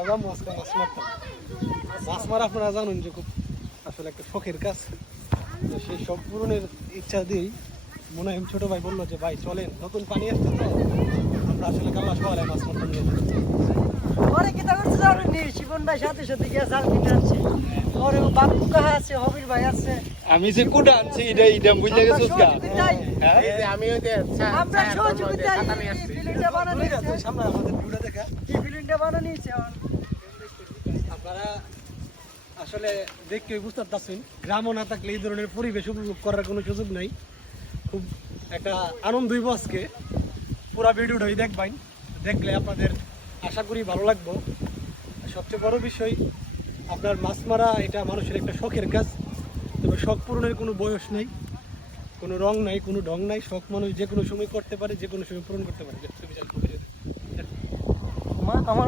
দাদা আজকে মাছ মারতাম। মাছ মারা আপনারা জানেন যে খুব আসলে একটা শখের কাজ। তো সেই শখ পূরণের ইচ্ছা দিয়েই মোনায়েম ছোট ভাই বললো যে ভাই চলেন, নতুন পানি আসছে তো আমরা আসলে কাল্লা শহরে মাছ মারতাম যাবো। পরে কি করছে জানেন নি, শিবন ভাই সাথে সাথে গিয়ে জাল কিনে আনছে। পরে বাপ্পু কাহা আছে, হবির ভাই আছে। আমি যে কুটা আনছি এটা বুঝলে গেছো গা। হ্যাঁ, এই যে আমি ওই যে আমরা সহযোগিতায় এই ফিল্মটা বানানো হয়েছে। সামনে আমাদের ভিউটা দেখা। এই ফিল্মটা বানানো হয়েছে। আপনারা আসলে দেখে বুঝতে পারছেন, গ্রামও না থাকলে এই ধরনের পরিবেশ উপভোগ করার কোনো সুযোগ নাই। খুব একটা আনন্দ হইব আজকে। পুরা ভিডিওটাই দেখবেন, দেখলে আপনাদের আশা করি ভালো লাগবে। সবচেয়ে বড় বিষয়, আপনার মাছ মারা এটা মানুষের একটা শখের কাজ। তবে শখ পূরণের কোনো বয়স নেই, কোনো রং নাই, কোনো ঢং নাই। শখ মানুষ যে কোনো সময় করতে পারে, যে কোনো সময় পূরণ করতে পারে। আমার